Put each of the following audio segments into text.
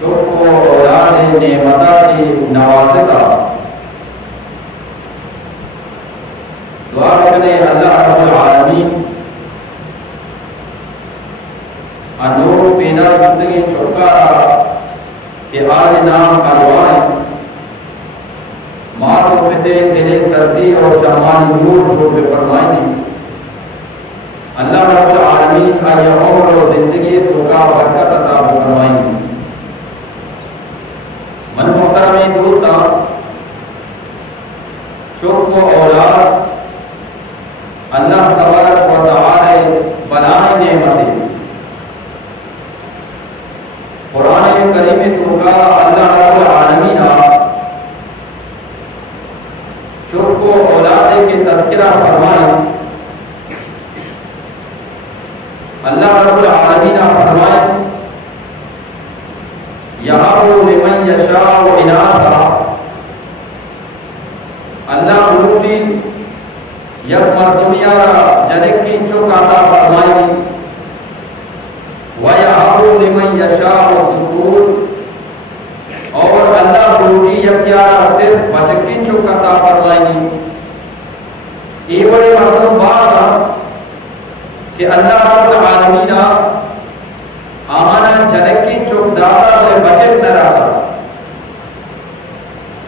Choco اولاد نعمتا چی نوازتا دعا کرنے اللہ رب العالمین انور پیدا کرتے چوکارا کہ آج نام کروائیں ماتو پتے تیرے سردی اور شمالی نور جو پہ فرمائیں اللہ رب العالمین آئی عمر و زندگی تو کا برکت عطا فرمائیں من محترم دوستا چوکو اولاد اللہ تبارک و تعالی بلائیں نعمتیں قرآن کریم تو کا اللہ رب العالمین چوکو اولاد کے تذکرہ فرمائیں اللہ رب العالمین فرمائیں یَهَبُ لِمَنْ يَشَاءُ إِنَاثًا اللہ بلوٹی یک مردمیارا جنک کی چوک عطا فرمائیں وَيَهَبُ لِمَنْ يَشَاءُ الذُّكُورَ اور اللہ بلوٹی یکیارا صرف بچکی چوک عطا فرمائیں ای بڑے مردم بعد کہ اللہ رب العالمین آمانا جنکی چوک داتا میں بچک نہ رہا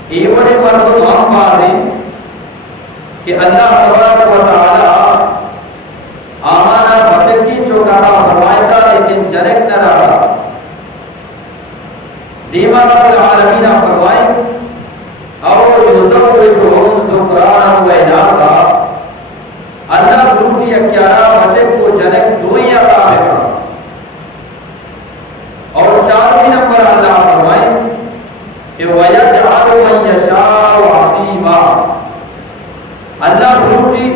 ای بڑے مردم ہم بازی کہ اللہ تبارک و تعالی آمانا بچکی چوک عطا فرمائتا لیکن جنک نہ رہا دیما رب العالمین فرمائیں اور یزوجہم ذکرانا و اناسا اللہ بلوٹی اکیارا بچے کو جنک دوئی عطا بکا اور 4 نمبر اللہ فرمائیں کہ وَيَجْعَلُ مَنْ يَشَاءُ عَقِيمًا اللہ بلوٹی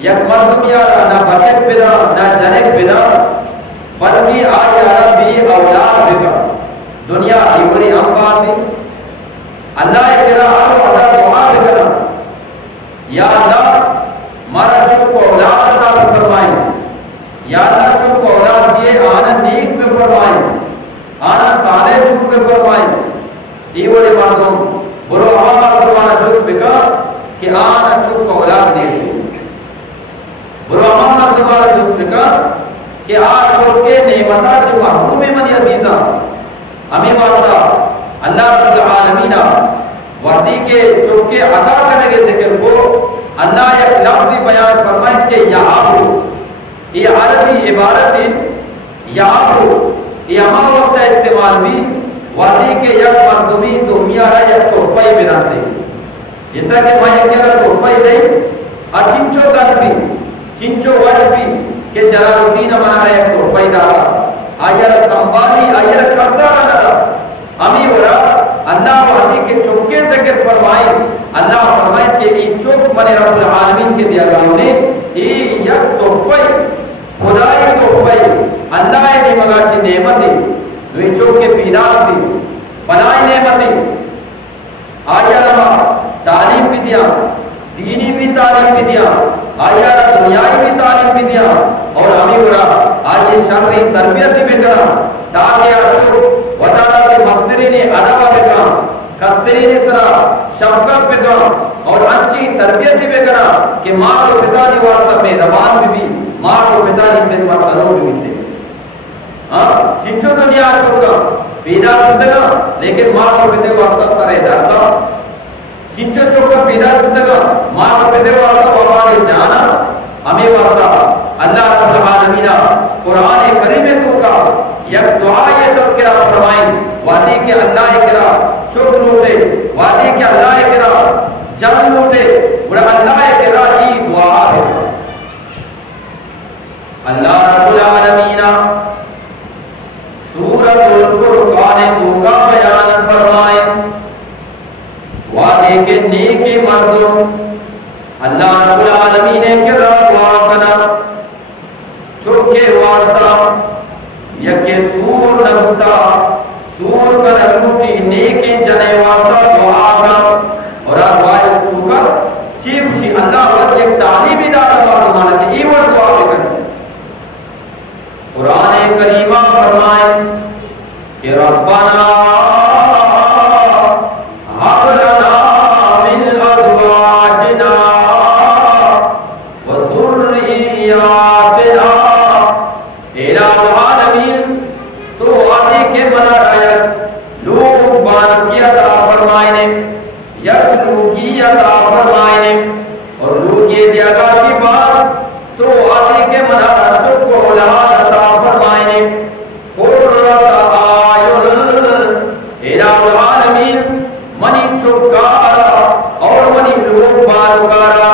یک مردم یارا نہ بچک بدا نہ جنک بدا بلکہ آیا بھی اولاد بکا دنیا کی بڑی امباسی اللہ اکرا ہر وقت دعا بکنا یا اللہ مارا چوک کو اولاد عطا فرمائیں یا اللہ چوک کو اولاد دیے آنا نیک میں فرمائیں آنا صالح چوک میں فرمائیں یہ بڑے مردم برو آمار دوانا جس بکا کہ آنا چوک کو اولاد نیسی برو آمار دوانا جس بکا کہ آنا چوک کے نعمتا چھ محروم من عزیزہ ہمیں واسطہ اللہ رب العالمین وردی کے چوکے عطا کرنے کے ذکر کو اللہ ایک لفظی بیان فرمائیں کہ یعابو یہ عربی عبارت ہے یعابو یہ ہمارا وقت استعمال بھی وردی کے یک مردمی دمیارہ یک تحفائی بناتے جیسا کہ میں یک کہہ تحفائی دیں چنچو گن بھی چنچو وش بھی کہ جلال الدین بنا رہے یک تحفائی دارا آئیر سنبالی آئیر کسا رہا ہمیں بولا اللہ وحدی کے چوکے ذکر فرمائیں اللہ فرمائیں کہ ای چوک من رب العالمین کے دیا گاؤں نے ای یک تحفی خدای تحفی اللہ نے مگا چی نعمتی نوی چوک کے پیدار بھی بنائی نعمتی آیا لما تعلیم بھی دیا دینی بھی تعلیم بھی دیا آیا دنیای بھی تعلیم بھی دیا اور ہمیں بولا آئیے شرعی تربیت بھی کرا تاکہ آچو وطانا سے مستری نے عدبہ بکا کستری نے سرا شفقت بکا اور اچھی تربیت بھی کرا کہ ماں و پتا نے واسطہ میں ربان بھی ماں و پتا نے خدمت کرو بھی ملتے چنچو دنیا آچو کا پیدا کرتگا لیکن ماں و پتا واسطہ سرے دارتا چنچو چوکا پیدا کرتگا ماں و پتا واسطہ بابا نے جانا ہمیں واسطہ اللہ رب العالمین قرآن کریم تو کا یک دعا یہ تذکرہ فرمائیں وعدی کہ اللہ اکرا چوک لوٹے وعدی کہ اللہ اکرا جن لوٹے بڑا اللہ اکرا ای دعا ہے اللہ رب العالمین سورۃ الفرقان تو کا بیان فرمائیں وعدی کہ نیکی مردم اللہ رب العالمین کے دعا کنا چوکے واسطہ یکے سور نبتا سور کا نبوتی نیکی جنے واسطہ دعا کا اور آگوائی تو کا چیب شی اللہ کہ ربنا هب لنا من ازواجنا وذرياتنا الہ العالمین تو آدھی کے بنا رہا لوگ بان کی عطا فرمائنے یک لوگی عطا فرمائنے اور لوگی دیگا چی بات تو آدھی کے بنا رہا چک کو اولاد عطا فرمائنے قرۃ اعین الہ العالمین منی چکارا اور منی لوگ بانکارا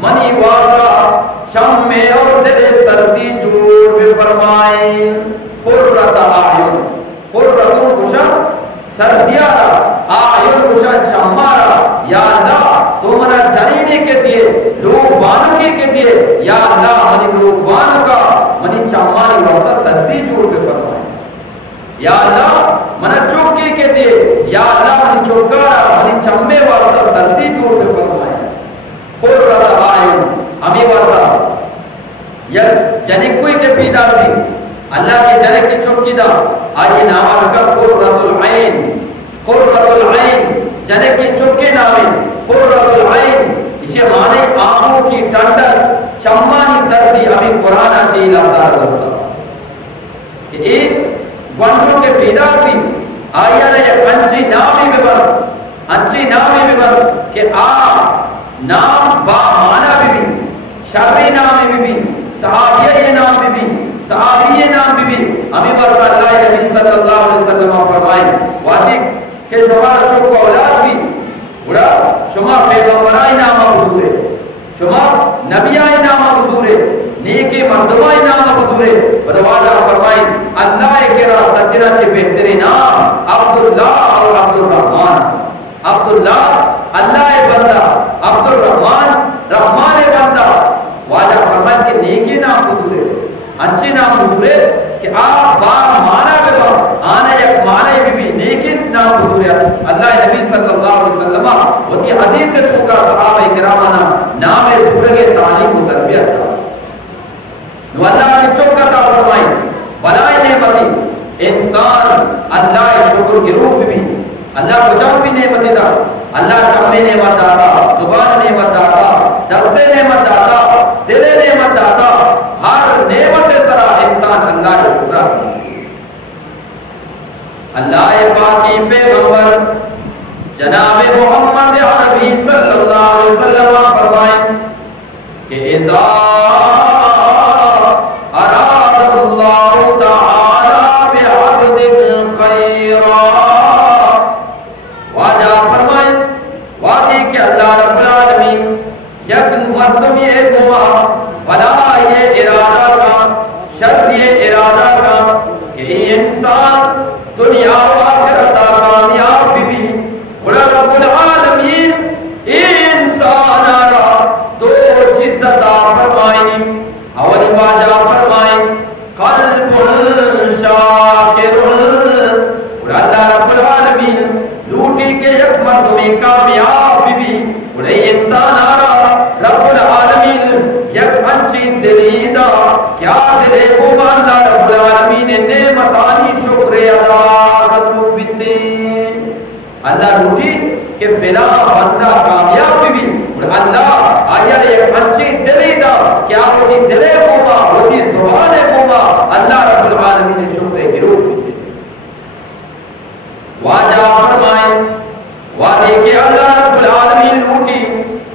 منی واسا شم میں اور تیرے سردی جور میں فرمائیں قرۃ اعین قرۃ کشا سردیارا اعین کشا چمارا یا اللہ تو منا جنینے کے دیے لوگ بانکے کے دیے یا اللہ منی لوگ بانکا منی چماری واسطہ سردی جور میں فرمائیں یا اللہ منا چوکے کے دیے یا اللہ منی چوکارا منی چمے واسطہ سردی جور میں فرمائیں قرۃ اعین ہمیں واسطہ یا جنک کوئی کے پیدا دی اللہ کے جنک کی چوکی دا آئیے نام رکھا قرۃ العین جنک کی چوکے نامی قرۃ العین اسے مانے آنکھوں کی ٹنڈر چمانی سردی ہمیں قرآن چاہیے لفظار ہوتا کہ ایک گونڈوں کے پیدا دی آئیے نے ایک انچی نامی ببر کہ نام با مانا بھی شرعی نام بھی صحابیہ نام بھی ہمیں واسطہ اللہ نبی صلی اللہ علیہ وسلم فرمائیں وادی کہ شما چوک اولاد بھی بڑا شما پیغمبرائی نام حضور ہے شما نبیائی نام حضور ہے نیکی مردمائی نام حضور ہے بدواجہ فرمائیں اللہ کے راہ سترہ سے بہتری نام عبداللہ اور عبدالرحمن عبداللہ اللہ بندہ عبدالرحمن رحمان بندہ واجہ فرمائیں کہ نیکی نام حضور ہے اچھی نام حضور ہے کہ آپ بار مانا بگا آنا یک مانا بھی نیکی نام حضور ہے اللہ نبی صلی اللہ علیہ وسلم ہوتی حدیث سے پوکا صحابہ کرامانا نام سورگ تعلیم و تربیت تھا نو اللہ کی چوکا تا فرمائیں بلائی نعمتی انسان اللہ شکر کی روح بھی اللہ کو جب بھی نعمت دا اللہ چمے نعمت داتا زبان نعمت داتا دستے نعمت داتا دل نعمت داتا ہر نعمت سرا انسان اللہ کا شکر اللہ پاکی پیغمبر جناب محمد عربی صلی اللہ علیہ وسلم فرمائیں کہ اذا اراد اللہ تعالی بعبد خیرا واجہ فرمائیں واقعی کہ اللہ رب العالمین یک مردم یہ گما بلا یہ ارادہ کا شر یہ ارادہ کا کہ انسان دنیا و آخرت کامیاب بھی بڑا رب العالمین انسان آرہ دو چیز عطا فرمائیں اولی واجہ فرمائیں قلب شاکر اور اللہ رب العالمین لوٹی کے یک مردمی کامیاب بھی انہیں انسان آرہ رب العالمین یک انچی دلیدہ کیا دلے کو اللہ رب العالمین نعمتانی شکر ادا کرو بیتے اللہ لوٹی کہ فلا بندہ کامیاب بھی اور اللہ آیا یک انچی دلیدہ کیا ہوتی دلے کو ہوتی زبان کو اللہ رب العالمین شکر گروہ بیتے واجہ فرمائیں وعدے کہ اللہ رب العالمین لوٹی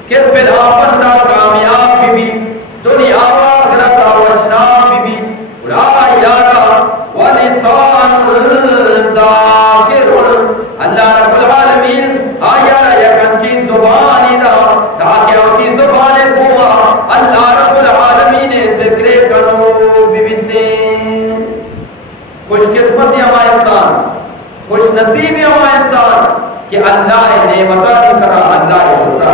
کہ فلا بندہ کامیاب بھی دنیا و آخرت وشنا بھی را یارا ولسان ذاکر اللہ رب العالمین آیا یکنچی زبانی دا تاکہ ہوتی زبان گوما اللہ رب العالمین ذکر کنو بیتے خوش قسمتی ہمارا انسان خوش نصیبی ہمارا انسان کہ اللہ نعمتانی سرا اللہ شکر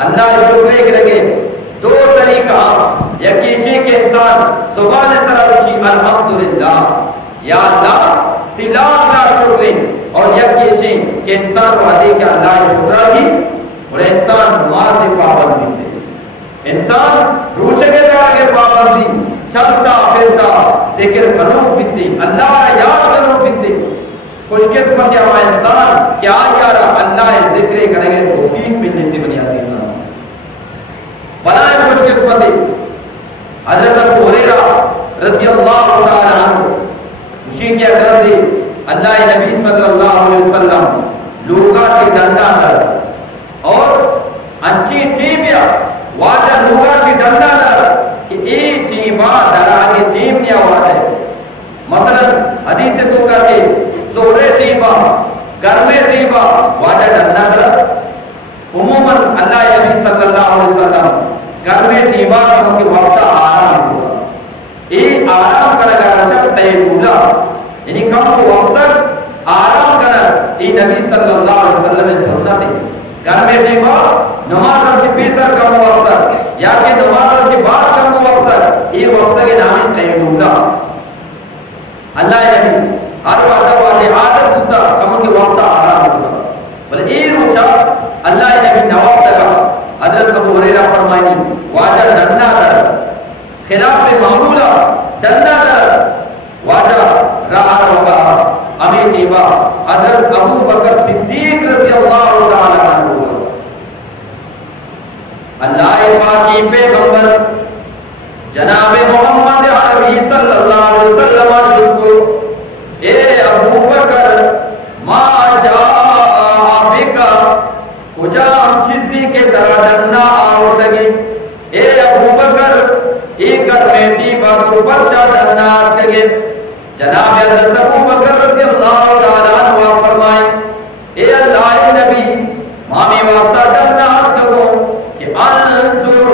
اللہ شکر کے لگے دو طریقہ یکیشی کے انسان سبحان سرا رشی الحمدللہ یا اللہ تلاک لا شکرین اور یکیشی کہ انسان وعدے کہ اللہ شکر بھی اور انسان نماز پابند بھی تھے انسان روشے کے جا کے پابند بھی چلتا پھرتا ذکر کرو بیتے اللہ یاد کرو بیتے خوش قسمت یا انسان کیا یارا اللہ ذکر کریں گے توفیق ملتی بنی عزیز نام بنائے خوش قسمت حضرت ابو ہریرہ رضی اللہ تعالی عنہ اسی کیا کر دے اللہ نبی صلی اللہ علیہ وسلم لوگا چی ڈنڈا کر اور انچی ٹیمیا واجہ لوگا چی ڈنڈا کر کہ ای ٹیمہ در آگے ٹیم نیا واجہ مثلا حدیث تو کر کے زہرے ٹیمہ گرمے ٹیمہ واجہ ڈنڈا کر عموماً اللہ نبی صلی اللہ علیہ وسلم گرمے ٹیمہ کا ان کے وقت آرام ہوگا ای آرام کرگا رشد تیبولا یعنی کم کو وقت آرام کرنا ای نبی صلی اللہ علیہ وسلم سنت ہے گھر میں ٹیمہ نماز اچھی پیسر کم وقت یا کہ نماز اچھی بات کم وقت یہ وقت کے نامی تیبولا اللہ نبی ہر وقت واجہ عادت ہوتا کم کے وقت آرام ہوتا بلے ای روچا اللہ نبی نواب لگا حضرت ابو ہریرہ فرمائنی واجہ ڈنڈا در خلاف معمولہ ڈنڈا در واجہ رہا ہوگا ہمیں ٹیبا حضرت ابو بکر صدیق رضی اللہ تعالیٰ عنہ ہوگا اللہ پاکی پیغمبر جناب محمد عربی صلی اللہ علیہ وسلم جس کو اے ابو بکر ما جاء بکا کجا ہم چیزی کے طرح ڈنڈا آوٹ لگی اے ابو بکر ایک گھر میں ٹیبا تو بچہ ڈنڈا آٹ لگے جناب حضرت ابو بکر رضی اللہ تعالیٰ عنہ فرمائیں اے اللہ نبی مامی واسطہ ڈرنا کہو کہ انظر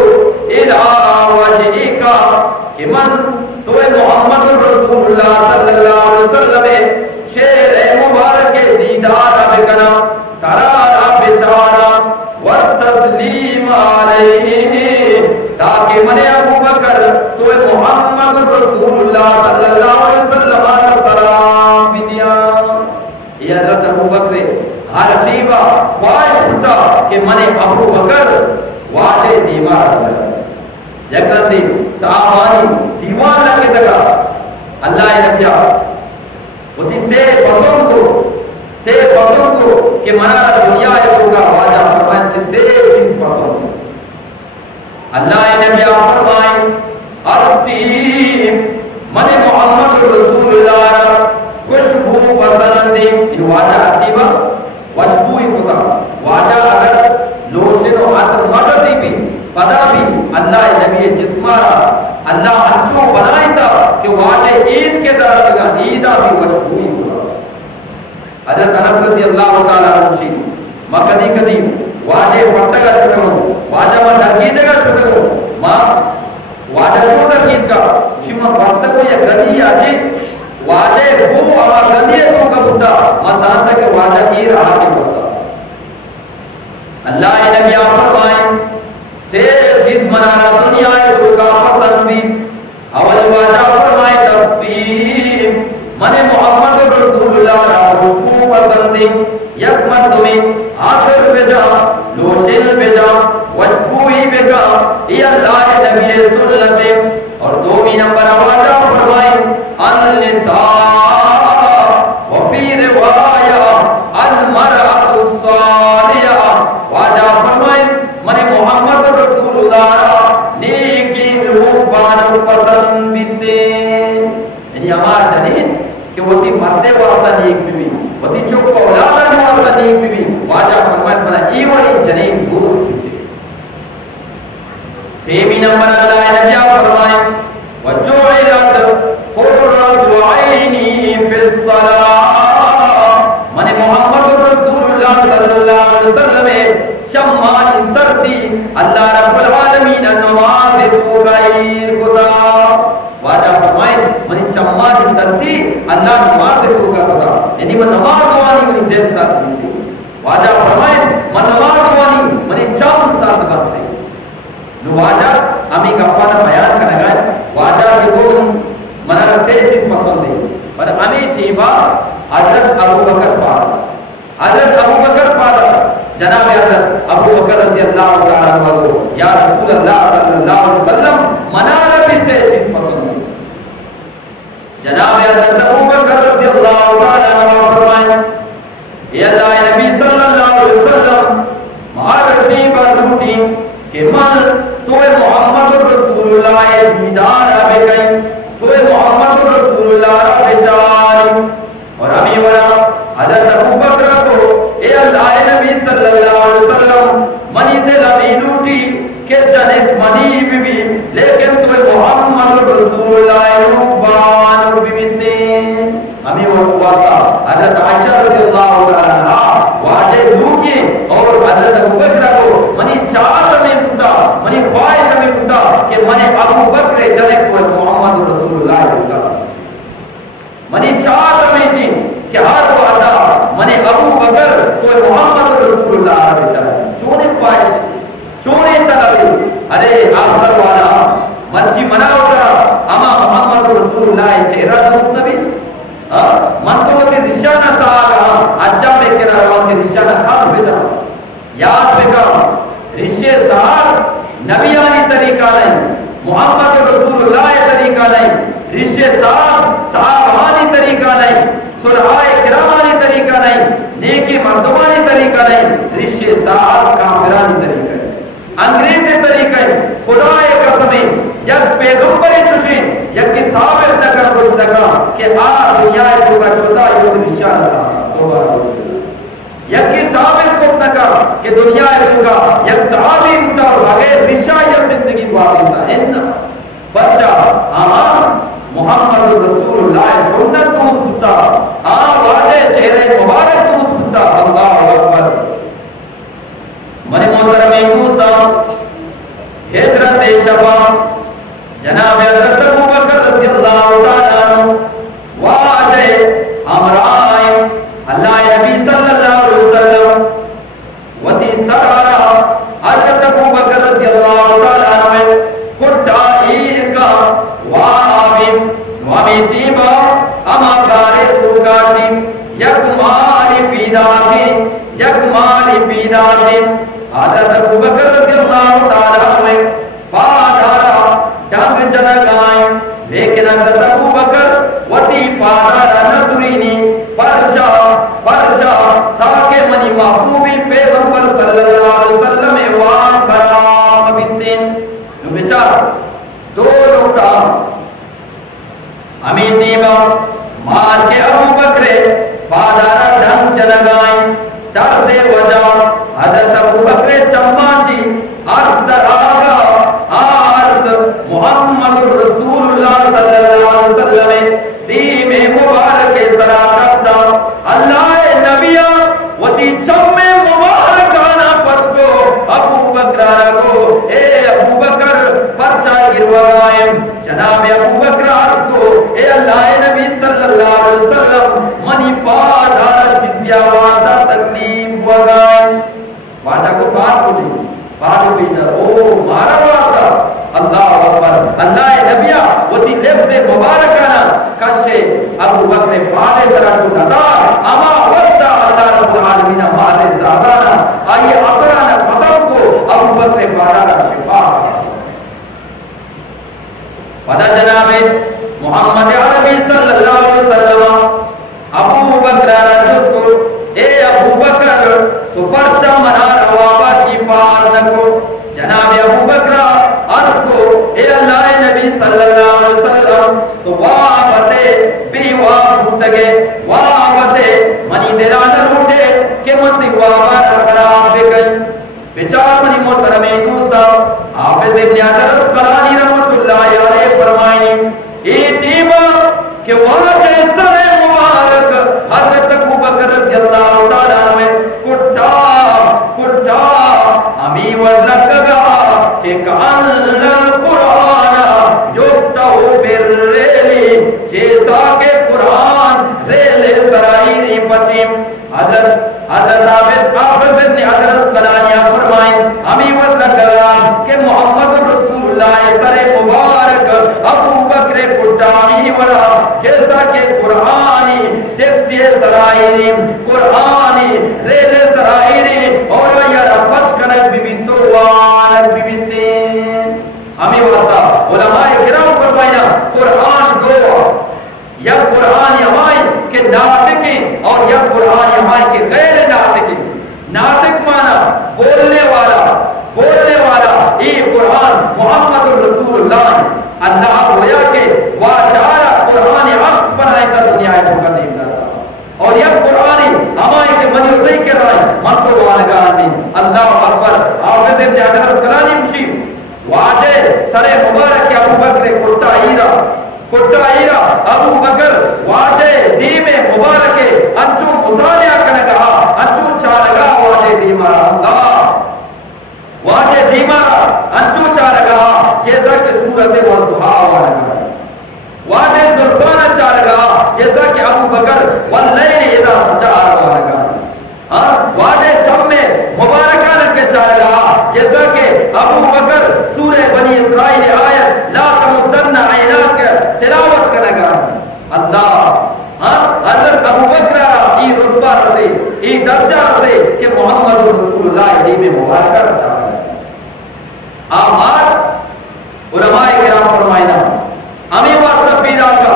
الى وجہکا کہ من تو محمد رسول اللہ صلی اللہ علیہ وسلم شیر مبارک دیدار بکنا ترارا بچارا والتسلیم علیہ تاکہ من ابو بکر تو محمد رسول اللہ صلی اللہ علیہ وسلم سلام بھی دیا یہ حضرت ابو بکر ہر ٹیبہ خواہش ہوتا کہ من ابو بکر واجہ دیوار جائے یکرن دی صحابانی دیوار لگے تگا اللہ نبیہ وہ تھی سے پسند کو کہ منا دنیا ہے تو کا واجہ فرمائیں کہ سے چیز پسند کو اللہ نبیہ فرمائیں ارتیم من محمد رسول اللہ خوشبو پسندی ان واجہ ارتیبہ وشبوئی کتا واجہ اگر لوشن و عطر مجدی بھی پدا بھی اللہ نبی جسمارا اللہ انچو بنائی تھا کہ واجہ عید کے طرح لگا عیدہ بھی وشبوئی کتا حضرت انس رضی اللہ تعالیٰ عنہ ما کدی کدی واجہ پٹگا شدگو واجہ ما درگی جگہ شدگو ما واجہ چو درگید کا شما بستگو یا گدی آجی واجہ بو اما گدی تو کا بودتا ما زانتا کہ واجہ ایر آجی بستا اللہ نبی فرمائیں سے چیز منانا دنیا تو کا پسند بھی اول واجہ فرمائیں تبتیم من محمد رسول اللہ را خوشبو پسندی یک مردمی آتر بجا لوشن بجا وشبوئی بجا یہ اللہ نبی سنت اور دومی نمبر واجہ فرمائیں النساء وفی روایہ المرأة الصالحہ واجہ فرمائیں من محمد رسول اللہ را نیکی لوگ بانو پسند بیتے یعنی ہمارا جنین کہ وہ تھی مردے واسطہ نیک بھی وہ تھی چک اولادا واسطہ نیک بھی واجہ فرمائے بنا ایوانی جنین دوست بیتے سیمی نمبر اللہ نبیہ فرمائے وَجُعِلَتْ قُرَّةُ عَيْنِي فِي الصَّلَاةِ من محمد رسول اللہ صلی اللہ علیہ وسلم چمانی سرتی اللہ رب العالمین نماز تو غیر کتا واجہ فرمائیں منی چمانی سرتی اللہ نماز تو کا کتا یعنی وہ نماز وانی منی دل ساتھ بیتے واجہ فرمائیں من نماز وانی منی چم ساتھ بنتے نو واجہ ہمیں گپانا بیان کرنے گئے واجہ کے دو منہ سے چیز پسند ہے پر ہمیں ٹیبا حضرت ابو بکر پادا حضرت ابو بکر پادا جناب حضرت ابو بکر رضی اللہ تعالیٰ عنہ یا رسول اللہ صلی اللہ علیہ وسلم منہ بھی سے چیز پسند حضرت عائشہ رضی اللہ تعالی عنہ واجہ لوگی اور حضرت ابوبکر کو منی چاہت میں پتا منی خواہش میں پتا کہ منی ابوبکر جنے کو محمد رسول اللہ ہوگا منی چاہت میں سی کہ ہر وعدہ منی ابوبکر تو محمد رسول اللہ بچائے چونے خواہش چونے طلبی ارے آخر والا مرچی مناو ترا اما محمد رسول اللہ چہرہ دوست نبی من تو تی رشانہ ساگا اچھا میں کہنا روان تی رشانہ خط پہ جا یاد پہ کہا رشے ساگ نبیانی طریقہ نہیں محمد رسول اللہ طریقہ نہیں رشے ساگ صحابانی طریقہ نہیں صلحائے کرامانی طریقہ نہیں نیکی مردمانی طریقہ نہیں رشے ساگ کافرانی طریقہ ہے انگریزی طریقہ ہے خدا قسمیں یک پیغمبر چوشیں یک کی ثابت نکر کچھ نکا کہ دنیا کو کا شدہ یک نشان صاحب دوبارہ یک کی ثابت کچھ نکا کہ دنیا کو کا یک صحابی بتا بغیر نشان یا زندگی واضح تھا بچہ محمد رسول اللہ سنت دوست بتا واضح چہرے مبارک دوست بتا اللہ اکبر منی محترمی دوستان ہجرت شبا جناب حضرت ابوبکر رضی اللہ تعالیٰ عنہ واجہ امرائے اللہ نبی صلی اللہ علیہ وسلم وتی سرارا حضرت ابوبکر رضی اللہ تعالیٰ عنہ کٹا ایرکا وامی تیبا اما کارے توکاچی یک مالی پیدا کی حضرت ابوبکر رضی اللہ تعالیٰ عنہ پادارا ڈنگ جنگائیں لیکن حضرت ابوبکر وتی پادارا نظرینی پرچا تاکہ منی محبوبی پیغمبر صلی اللہ علیہ وسلم وان خرام بنتین نو بچار دو نکتا ہمیں ٹیمہ مار کے ابوبکر پادارا ڈنگ جنگائیں درد وجہ حضرت ابوبکر چماچی عرض در آگا عرض محمد رسول اللہ صلی اللہ علیہ وسلم دیم مبارک سراتتا اللہ نبیہ وتی چم مبارکانا پچ کو ابوبکر کو اے ابوبکر پرچا گروائیں جناب ابوبکر عرض کو اے اللہ نبی صلی اللہ علیہ وسلم منی پادارا چیزیا وعدہ تکلیف وگائیں واجہ کو بات پوچھیں بات بیدہ او مارا وعدہ اللہ اکبر اللہ نبیہ وہ تی لفظ مبارکانا کشے ابوبکر پادے سرا چھوٹا تھا اما وقتا اللہ رب العالمین مارے زادانا آئیے اثرانا ختم کو ابوبکر پادارا شفا پدا جناب محمد عربی صلی اللہ علیہ وسلم ابوبکر رجس کو اے ابوبکر تو پرچا منا روابا چی پار نکو جناب ابوبکر عرض کو اے اللہ نبی صلی اللہ علیہ وسلم تو وابتے بھی وابتگے وابتے منی دیران لوٹے کہ منتی وابا خراب بگئی بچار منی محترمی دوستا حافظ ابن حجر اسقلانی رحمت اللہ علیہ فرمائنی اے ٹیمہ کہ واجہ سر مبارک حضرت ابوبکر رضی اللہ تعالیٰ عنہ کٹا امی ولگا کہ کان القرآن یفتح فی الریلی جیسا کہ قرآن ریل سرائیری بچیم حضرت حافظ ابن حجر اسقلانی فرمائیں امی ولگا کہ محمد رسول اللہ سر مبارک ابوبکر کٹانی والا جیسا کہ قرآنی ٹیکسی سرائیری قرآنی ریل سرائیری اور یار بچ کنک بیبیتو وانک بیبیتین ہمیں واسطہ علماء کرام فرمائنا قرآن دو یا قرآن ہمائیں کہ ناطقی اور یا قرآن ہمائیں کہ غیر ناطقی ناطق مانا بولنے والا یہ قرآن محمد رسول اللہ اللہ ہویا کہ واجارہ قرآن عکس بنائے تا دنیا ہے جو کرنے ملاتا اور یہ قرآن ہمائیں کہ منی اتائی کے رائے منتو والگانی اللہ اکبر حافظ ابن حجر اسقلانی مشی واجہ سر مبارک ابوبکر کٹا ایرا ابوبکر واجہ دیم مبارک واللیل اذا سجا آرگا واجہ چم میں مبارکان کے چاہ رہا جیسا کہ ابو بکر سورہ بنی اسرائیل آیت لا تمدن عیناک تلاوت کرنگا اللہ حضرت ابو بکر ای رتبہ رسے ای درجہ رسے کہ محمد رسول اللہ دی میں مبارکہ چاہ رہا ہے آمار علماء کرام فرمائنا ہمیں واسطہ پیدا کا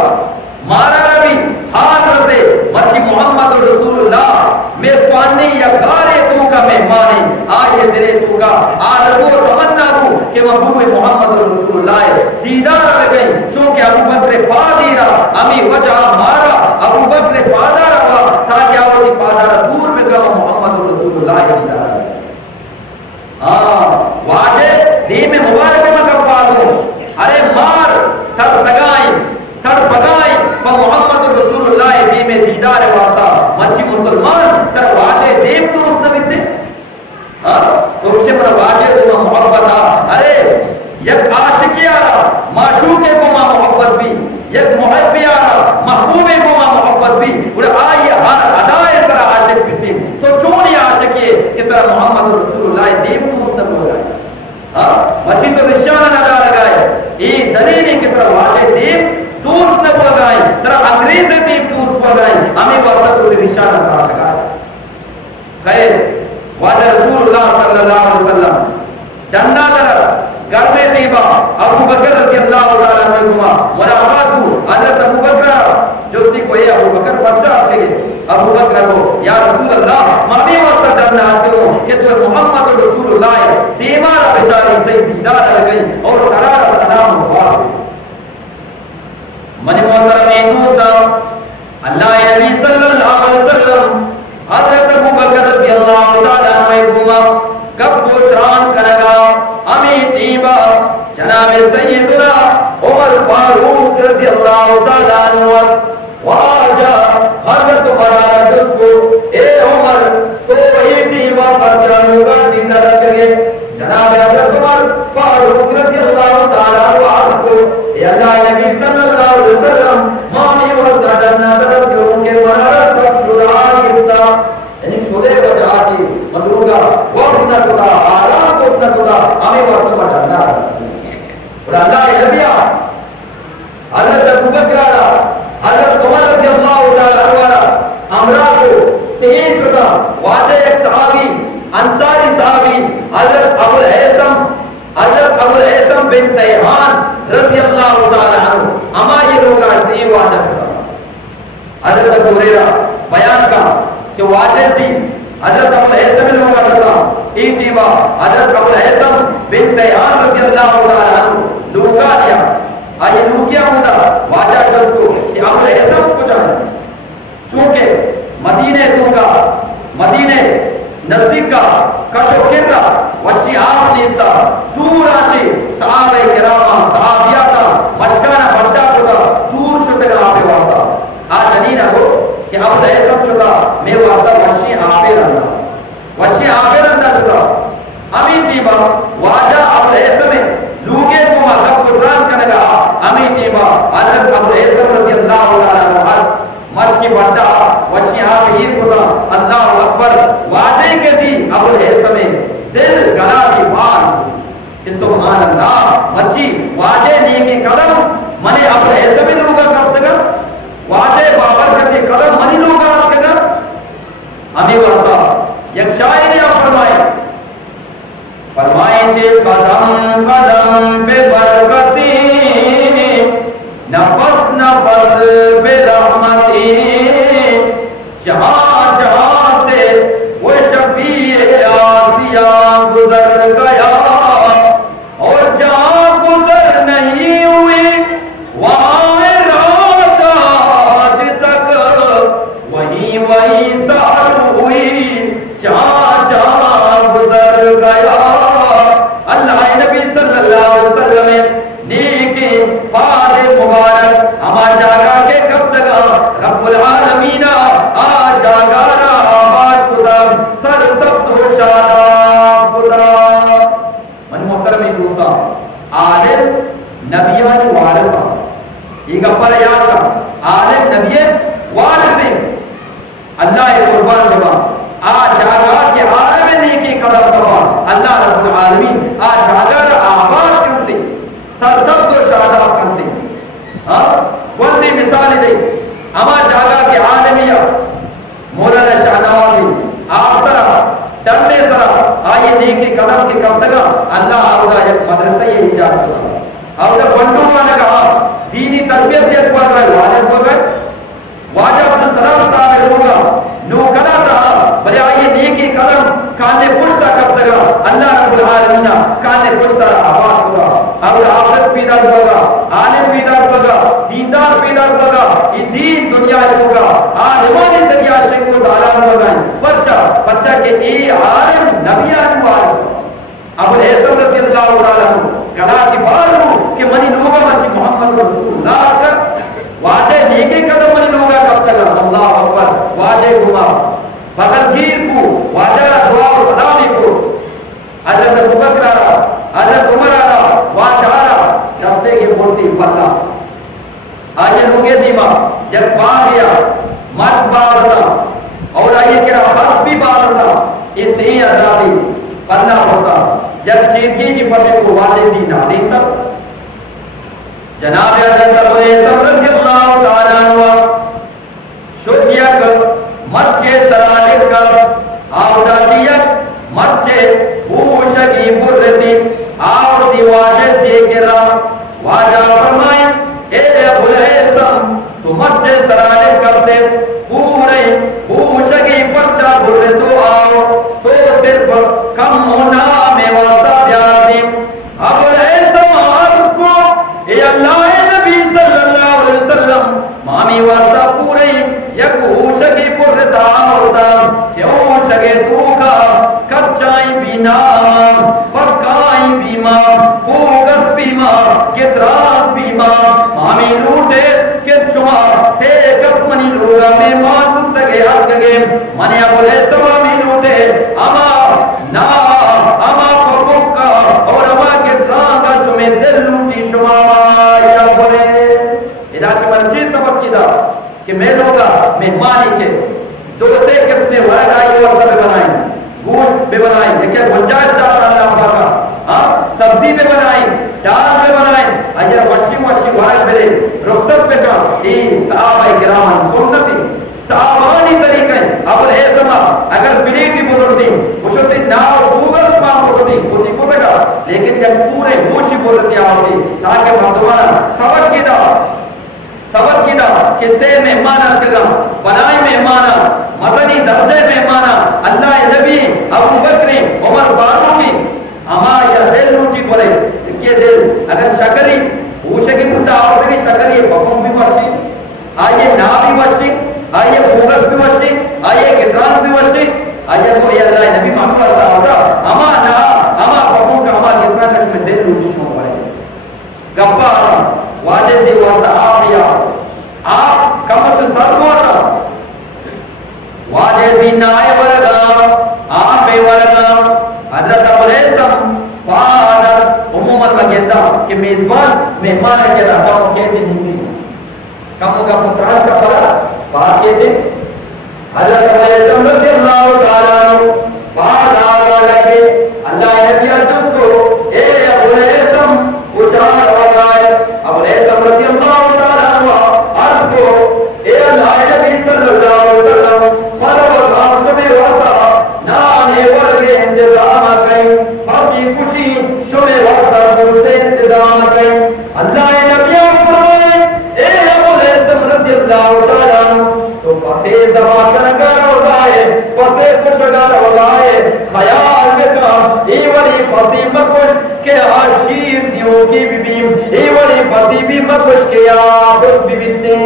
مارا نبی حال رسے مرچی محمد رسول اللہ میں پانے یا گارے تو کا مہمانے آئے دلے تو کا آرزو تمنا کو کہ محبوب محمد رسول اللہ دیدار لگئی چونکہ ابو بکر پادیرہ ہمیں وجہ مارا ابو بکر پادارہ ہوا تاکہ آوازی پادارہ دور میں کہا محمد رسول اللہ دیدار لگئی واجہ دی میں مبارک میں کب پادو ارے مار تر سگائیں تر بگائیں پا محمد رسول اللہ دی میں دیدار واسطہ منچی مسلمان تر واجہ دیم دوست نبیتے تو اسے منا واجہ کو ماں محبت ارے یک عاشقی آرہا معشوقے کو ماں محبت بھی یک محبی آرہا محبوبے کو ماں محبت بھی اور آئیے ہر ادائے سر عاشق بیتی تو چونی عاشقی ہے کہ ترہ محمد رسول اللہ دیم دوست نبی ہو گئے مچی تو رشانہ نہ لگائے یہ دلیلی کی طرح واجہ دیم دوست نہ بلگائیں طرح انگریز دیم دوست بلگائیں ہمیں واسطہ تو نشانہ ترا سکائے خیر واجہ رسول اللہ صلی اللہ علیہ وسلم ڈنڈا در گھر میں تیبا ابو بکر رضی اللہ تعالیٰ عنہ کما ملاقات کو حضرت ابو بکر جستی کو اے ابو بکر بچہ آتے گئے ابو بکر کو یا رسول اللہ مامی واسطہ ڈرنا آتے ہو کہ تو محمد رسول اللہ دیمارا بچاری تی دیدار لگئی اور ترارا سلام دعا دے منی محترمی دوستا اللہ نبی صلی اللہ علیہ وسلم حضرت ابو بکر رضی اللہ تعالیٰ عنہ کما کب پتران کنگا ہمیں ٹیبا جناب سیدنا عمر فاروق رضی اللہ تعالیٰ عنہ واجہ حضرت برانا جس کو اے عمر تو وہی ٹیبا بچانوں کا زندہ رکھ گئے جناب حضرت عمر فاروق رضی اللہ تعالیٰ عنہ کو اے اللہ نبی صلی اللہ علیہ وسلم مامی وزدنا درکیوں کے منارت سب شدان گفتا یعنی شدے بجا چی مدروگا وقت نہ کتا آرام کو نہ کتا ہمیں وقت پر ڈھلنا اور اللہ نبیہ حضرت ابو بکر حضرت عمر رضی اللہ تعالیٰ عنہ امرہ کو صحیح شدہ واجہ ایک صحابی انصاری صحابی حضرت ابو الحسن بن تیحان رضی اللہ تعالیٰ عنہ اما یہ لوگا صحیح واجہ شدہ حضرت ابو ہریرہ بیان کا کہ واجہ سی حضرت ابو الحسن بن لوگا شدہ ایتیبا حضرت ابو الحسن بن تیحان رضی اللہ تعالیٰ عنہ لوگا لیا آئیے لوگیا ہوتا واجہ جس کو کہ ابو الحسن کو جانے چونکہ مدینہ تو کا مدینہ نزدیک کا کشو کرا وشی آپ نیستا دور آچی صحابہ کرامہ صحابیاتا مشکانہ بڑھتا ہوتا دور شتر آپے واسطہ آج جنینہ ہو کہ ابو الحسن شدہ میں واسطہ وشی آپے رندہ شدہ ہمیں ٹیبا واجہ ابو الحسن لوگے کو مہب قدران کنگا ہمیں ٹیبا حضرت ابو الحسن رضی اللہ تعالیٰ عنہ مشکی بڑھتا وشی آپ ہیر خدا اللہ اکبر واجہ کے دی ابو الحسن دل گلا جی بان کہ سبحان اللہ مچی واجہ نیکی قدم منی ابو الحسن لوگا کب تک واجہ بابرکتی قدم منی لوگا کب تک ہمیں واسطہ یک شاعری آپ فرمائیں تھے قدم قدم پہ برکتی نفس نفس پہ رحمتی جہاں جہاں سے وہ شفیع آسیہ گزر گیا اور جہاں گزر نہیں ہوئی وہاں رات آج تک وہیں سار ہوئی جہاں جہاں گزر گیا اللہ نبی صلی اللہ علیہ وسلم نیکی پاد مبارک ہما جاگا کے کب تک رب العالمین آ جاگا را آباد کتاب سر سبت و شاداب کتاب من محترمی دوستا عالم نبیان وارثا یہ گپر یاد کا عالم نبی وارث اللہ قربان جبا آج آگا کہ عالم نیکی قدر کبا اللہ رب العالمین آج آگا آباد کرتے سرسب کو شاداب کرتے وندی مثال دے اما جاگا کہ عالمیہ مولانا شاہ نوازی آپ سرا ڈنڈے سرا آئیے نیکی قدم کے کب تگا اللہ آؤگا یک مدرسہ یہ ایجاد کرتا آؤگا بندوں مانا کہا دینی تربیت جیت پر رہے واجب پر گئے واجب اپنا سلام صاحب ہوگا نو کنا تھا بلے آئیے نیکی قدم کانے پوچھتا کب تگا اللہ رب العالمین کانے پوچھتا آباد ہوگا آؤگا آفت پیدا ہوگا عالم پیدا ہوگا دیندار پیدا ہوگا یہ دین دنیا ہوگا عالمانی ذریعہ شکو تعالیٰ ہوگا بچہ کہ ای عالم نبیان وارث ابو الحسن رضی اللہ تعالیٰ کلاچی بارو کہ منی لوگا منچی محمد رسول اللہ کر واجہ نیکی قدم منی لوگا کب تک اللہ اکبر واجہ گما بغل گیر کو واجہ دعا و سلامی کو حضرت ابو بکر آرہا حضرت عمر آرہا واجہ آرہا دستے کے بولتی بتا آئیے لوگے دیما جب باہ گیا مچ بازتا اور آئیے کہ بس بھی بازتا اس ہی ادراتی پلہ ہوتا جب چیرگی جی پچھے کو واجہ سی نہ دیتا جناب حضرت ابو الحسن رضی اللہ تعالیٰ عنہ شدیا کر مرچے سرالک کر آوڈا چیت مرچے اوشگی برتی آوڈی واجہ سے گرا واجہ فرمائیں اے ابو الحسن تو مرچے سرالک کرتے پورے اوشگی پرچا برتو آو تو صرف کم ہونا میں واسطہ پیار دیم ابو الحسن عرض کو اے اللہ نبی صلی اللہ علیہ وسلم مامی واسطہ پورے یک اوشگی پرتا ہوتا کہ اوشگی تو کا کچائی بینا پکائی بیما پوگس بیما کترات بیما مامی لوٹے کہ چما سے قسمنی لوگا میں مان تگے حق گے منی ابو الحسن مامی لوٹے اما نا اما پکا اور اما کتران کا شمی دل لوٹی شما یا بولے ادھا چھ مرچی سبق کی دا کہ میں لوگا مہمانی کے دو سے قسمیں ورد آئی واسطہ پہ بنائیں گوشت پہ بنائیں لیکن گنجائش داتا اللہ پاکا سبزی پہ بنائیں دال پہ بنائیں اجر وشی ورد پہ دے رخصت پہ کا یہ صحابہ کرام سنتی صحابانی طریقہ ہے ابو الحسن اگر پلیٹی بزرگتی وشتی ناو بوگس ماں بزرگتی کتی کو تکا لیکن یہ پورے موشی بزرگتی آوتی تاکہ مردمانا سبق کی دا کسے مہمان ارکگا بنائی مہمانا مزنی درجے مہمانا اللہ نبی ابو بکر عمر فاروقی اما یا دل لوٹی بولے کہ دل اگر شکری اوشے کی کتا آورتے کی شکری بکم بھی وشی آئیے نا بھی وشی آئیے بوگس بھی وشی آئیے کتران بھی وشی آئیے تو یہ اللہ نبی معلوم رسا ہوتا اما نا اما بکم کا اما کتران کش میں دل لوٹی شوں پڑے گپا آرہا واجہ سے واسطہ آپ یا آپ کمچ سر گوڑا واجہ سے نائے ورگا آپ ورگا حضرت ابو الحسن فادر عموماً بگیتا کہ میزبان مہمان ہے جدا کامو کہتے نہیں تھی کامو کا پتران کا پڑا بات کہتے حضرت ابو الحسن رضی اللہ تعالیٰ بعد آگا لگے اللہ نبی عجب کو اے ابو الحسن اجار وگائے ابو الحسن رضی اللہ تعالیٰ عرض کو اے اللہ نبی صلی اللہ علیہ وسلم فرور آمش میں واسطہ نانے ورگے انتظام کریں پھاسی کشی شمع واسطہ مجھتے انتظام کریں اللہ نبی فرمائے اے ابو الحسن رضی اللہ تعالیٰ تو پسے زباکرگر ہوگائے پسے کشگر ہوگائے خیال بکا ایوری پسی مکش کہ آشیر دیوں کی بیم ایوری پسی بھی مکش کہ آپس بھی بیتیں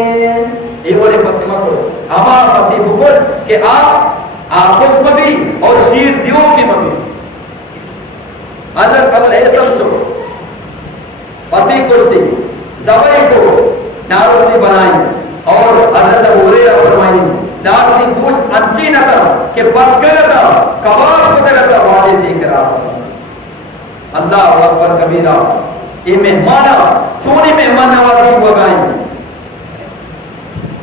ایوری پسی مکش اما پسی مکش کہ آپس مبی اور شیر دیوں کی مبی حضرت ابو الحسن شو پسی کشتی زوائی کو نارستی بنائیں اور حضرت ابو ہریرہ فرمائیں ناستی گوشت انچی نہ تھا کہ پتکر تھا کباب کو تھا واجہ سے کرا اللہ اکبر کبیرہ یہ مہمانہ چونی مہمان نوازی ہوا گائیں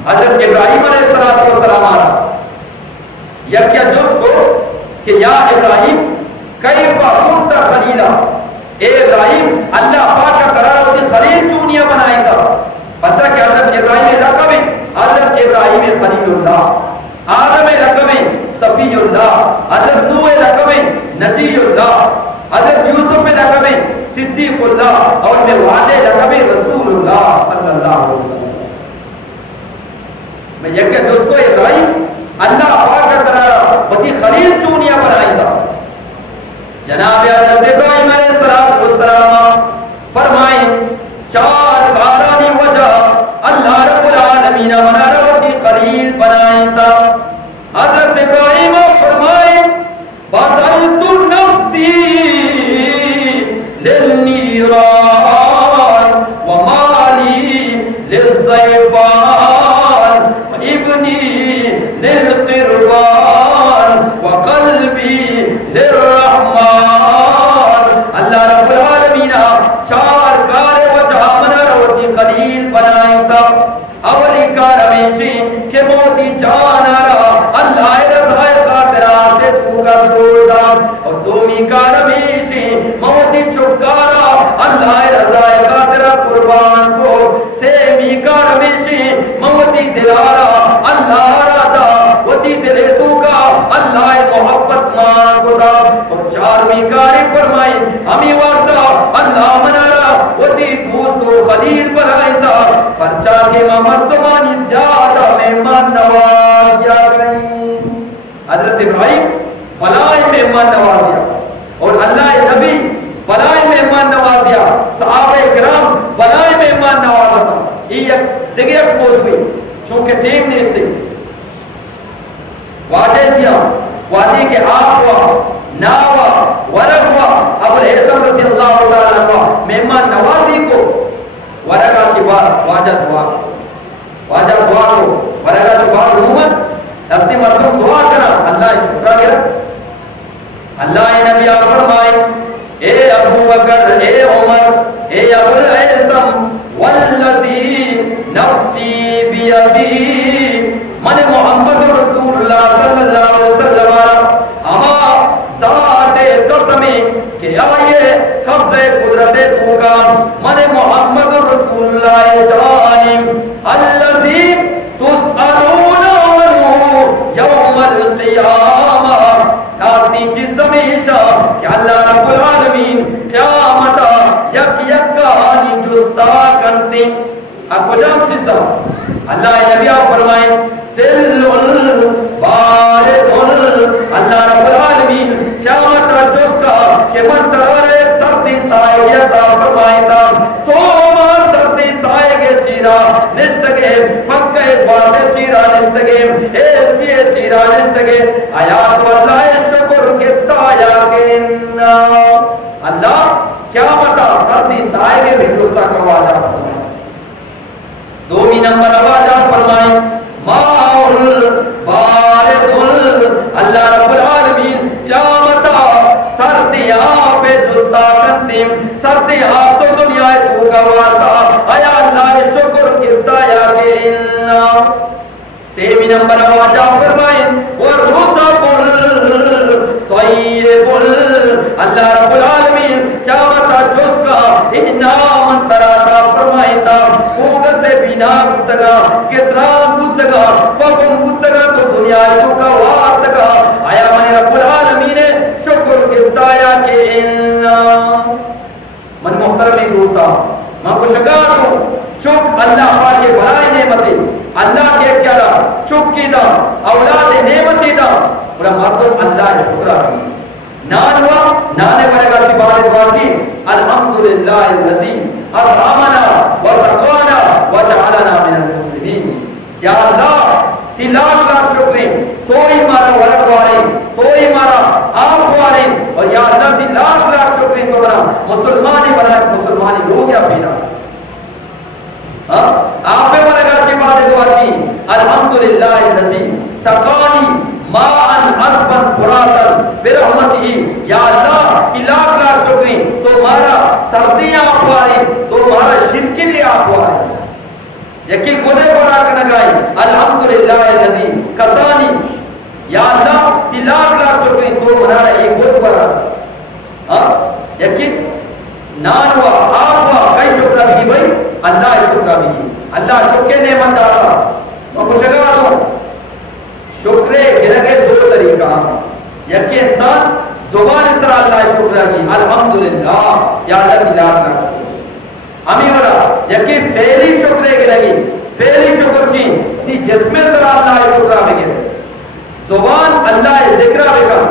حضرت ابراہیم علیہ السلام آرہا یا کیا جز کو کہ یا ابراہیم کیف کنت خلیلا، اے ابراہیم اللہ پاک کا قرار ہوتی خلیل چونیا بنائے گا. بچہ کہ حضرت ابراہیم لقب حضرت ابراہیم خلیل اللہ، آدم لقب صفی اللہ، حضرت نوح لقب نجی اللہ، حضرت یوسف لقب صدیق اللہ، اور میں واجہ لقب رسول اللہ صلی اللہ علیہ وسلم. میں یہ کہ جس کو ابراہیم اللہ پاک کا قرار ہوتی خلیل چونیا بنائے گا. جناب حضرت ابراہیم علیہ السلام فرمائیں چار کارانی وجہ اللہ رب العالمین مناروتی خلیل بنائیں تا. حضرت ابراہیم فرمائیں بذلت نفسی للنیران ومالی للزیفان وابنی للقربان وقلبی للرحمن. اللہ رب العالمین چار کار وجہ مناروتی خلیل بنائیں تا. اولی کار ہمیشی کہ موتی جانا رہا اللہ رضائے خاطرہ سے تو کا جوڑا، اور دومی کار ہمیشی موتی چکارا اللہ رضائے خاطرہ قربان کو، سیمی کار ہمیشی موتی دلارا اللہ رادا وتی دلے تو کا اللہ محبت مان کو تھا. اور چارمی کاری فرمائی ہمیں واسطہ اللہ منارا وتی دوست و خلیل بنائیں تا. پرچا کے مردمانی زیادہ مہمان نوازیا گئی. حضرت ابراہیم بلائے مہمان نوازیا، اور اللہ نبی بلائے مہمان نوازیا، صحابہ کرام بلائے مہمان نوازا تھا. یہ دیکھیں ایک موضوع چونکہ ٹیم نے اس دن واجہ سیا واجہ کے آپ ہوا ناوا ورق ہوا ابو الحسن رضی اللہ تعالیٰ عنہ مہمان نوازی کو ورقہ چبار واجہ دعا کو ورقہ چبار عموماً دستی مردم دعا کرنا اللہ شکرہ گیا. اللہ نبی آپ فرمائے اے ابو بکر اے عمر اے ابو الحسن والذی نفسی بیدی من محمد رسول اللہ صلی اللہ علیہ وسلم اما ذات قسمی کہ آئیے قبضے قدرت تو کا من محمد رسول اللہ جانم الذی تسألون عنہ یوم القیامہ. تاسی چیز ہمیشہ کہ اللہ رب العالمین قیامتا یک یک کہانی جستا کنتی. آپ کو جام چیزا اللہ نبی آپ فرمائیں سل بارد اللہ رب العالمین قیامت جس کا کہ من ترارے سردی سائے گیا فرمائیں تا تو ما سردی سائے گے چیرا نشتگے پکے باتیں چیرا نشتگے ایسی چیرا نشتگے آیات واللہ شکر گتا آیا کہ اللہ قیامت سردی سائے گے بھی جستا کا واجہ فرمائیں. دومی نمبر آواجہ فرمائیں ماؤل باردل اللہ رب العالمین قیامتا سردیاں پہ جستا کنتیم سردیاں تو دنیا تو کا وارتا آیا اللہ شکر گرتا یا کرنا. سیمی نمبر آواجہ فرمائیں وَرُطَبُ طَيِّبُ اللہ رب العالمین قیامتا جس کا انعام تراتا فرمائیں تا کوگ سے بینا بودتگا کتران بودتگا پاپم بودتگا تو دنیا تو کا وارتگا آیا من رب العالمین شکر گفتایا کہ اللہ. من محترمی دوستا میں کو شکار ہوں چک اللہ پاک کے بلائے نعمتیں اللہ کے کیا چک کی دا اولاد نعمتی دا بڑا مردم اللہ شکرہ نانوا نانے بڑے گا چی بارد واچی الحمدللہ اللذی ارحمنا وسقانا وجعلنا من المسلمین. یا اللہ تی لاکھ لاکھ شکریں توئی مارا ورق واریں توئی مارا آپ واریں اور یا اللہ تی لاکھ لاکھ شکریں تو بنا مسلمانی بنا مسلمانی لوگ یا پیدا آپ میں بڑے گا چی بارد واچی الحمدللہ اللذی سقانی ماءن عصباً فراتاً برحمتی. یا اللہ کی لاکھ لاکھ شکریں تمہارا سردیاں آپ واریں تمہارا شرکلی آپ واریں یکی گنے بڑا کنگائی الحمدللہ اللذی کسانی. یا اللہ منارا ایک گوٹ برا یکی نانوا آبوا کئی شکرہ بھی بھئی اللہ شکرہ بھی اللہ چکے نعمت داتا میں کچھ گا دوں شکرے گرگے دو طریقہ یکی انسان زبان اس طرح اللہ شکرہ کی الحمدللہ یا اللہ کی لاکھ لاکھ شکر ہمیں بڑا یکی فیلی شکرے گرگی فیلی شکر چین تی جسم سر اللہ شکرہ بگیر زبان اللہ ذکرہ بکا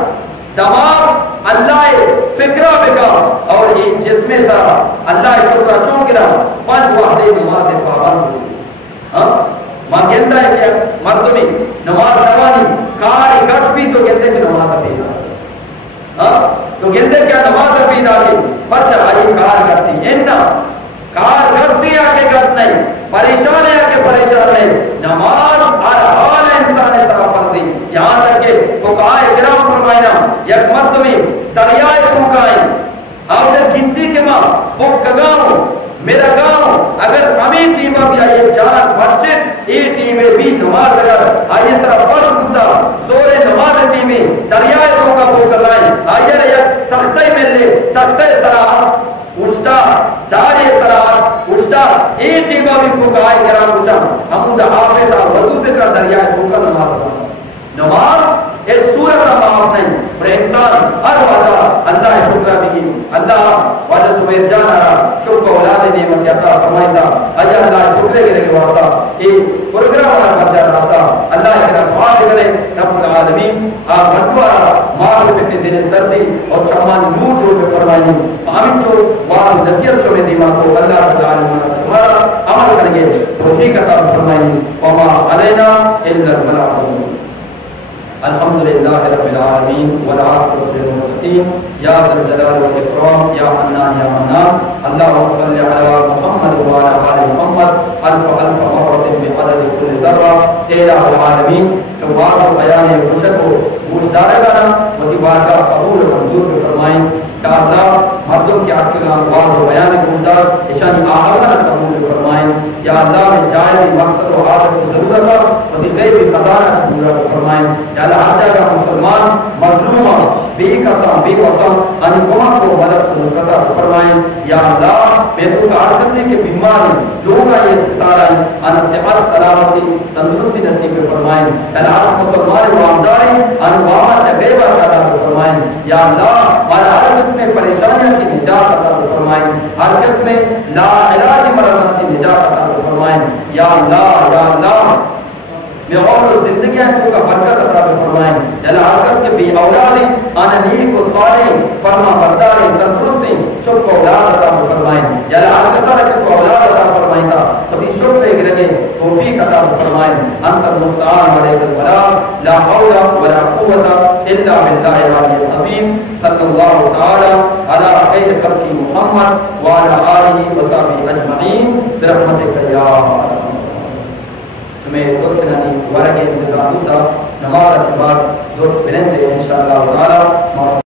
دماغ اللہ فکرہ بکا اور یہ جسم سر اللہ شکرہ چون گرا 5 وحدے نماز پابند ہو ماں کہتا ہے کہ مردمی نماز روانی کاری کٹ بھی تو کہتے کہ نماز پیدا تو کہتے کیا نماز پیدا کی بچہ آئی کار کرتی انہا کار کرتی آکے کٹ نہیں پریشان ہے آکے پریشان نہیں نماز حال انسان سرا فرضی یہاں تک کہ فقہائے کرام فرمائنا یک مردمی دریائے توکائیں آپ نے گنتی کے ماں بک گاؤں میرا گاؤں اگر ہمیں ٹیمہ بھی آئیے جان بچے ای ٹیمیں بھی نماز اگر آئیے سرا فرق ہوتا زور نماز ٹیمیں دریائے توکا بک گائیں آئیے یک تختہ میں لے تختہ سرا اجتا داری سرات اجتا ای ٹیمہ بھی فقہائے کرام کشم حمود آفتا وضو بکر دریائے توکا نماز نماز اس صورت معاف نہیں پر انسان ہر وعدہ اللہ شکرہ بھی اللہ وعدہ زبیر جان آرہا چکو اولاد نعمت عطا فرمائیتا آیا اللہ شکرے کے لئے واسطہ یہ پروگرام آر بچہ راستہ اللہ اکرہ دعا کرے رب العالمین آپ بھٹوارا مار پکے دینے سردی اور چمان نور جو پہ فرمائنی آمین جو وعد نصیت شو میں دیما کو اللہ رب العالمین شمارا عمل کرنگے توفیق عطا فرمائنی وما علینا الا البلاغ الحمدللہ رب العالمین والعاقبۃ للمتقین یا ذا الجلال والاکرام یا حنان یا منان اللہم صلی علی محمد وعلی آل محمد الف مرۃ بعدد کل ذرہ الہ العالمین تو بعض بیان گوشت کو گوشدار گانا متبار کا قبول و منظور فرمائیں یا اللہ مردم کے حق کے نام بعض بیان گوشدار اشانی آہدہ قبول فرمائیں یا اللہ میں جائز مقصد و عادت و ضرورت و غیبی خزانہ پورا فرمائیں یا اللہ ہر جگہ مسلمان مظلومہ بے قسم بے وسم ان قوم کو مدد و نصرت فرمائیں یا اللہ میں تو ہر کسی کے بیماری لوگا یہ اسپتال ہیں ان صحت سلامتی تندرستی نصیب فرمائیں یا اللہ مسلمان و عامداری ان واما سے غیبہ شادہ فرمائیں یا اللہ ہر قسم پریشانیاں چی نجات عطا فرمائیں ہر قسم لا علاج مرضاں چی نجات عطا فرمائیں یا اللہ میں اور زندگیاں تو کا برکت عطا فرمائیں یا اللہ ہر کس کے بھی اولادیں آنا نیک و صالح فرما برداریں تندرستیں شب کو اولاد عطا فرمائیں یا اللہ ہر کسا رکھے تو اولاد عطا فرمائیں تا پتی شکر ایک رکھے توفیق عطا فرمائیں انت المستعان علیک الولا لا حول ولا قوة الا باللہ العلی العظیم صلی اللہ تعالی علی خیر خلق محمد وعلى آلہ وصحبہ اجمعین برحمتک یا میں دوست نانی وارہ کے انتظام ہوتا نماز اچھے بعد دوست بلند انشاءاللہ تعالی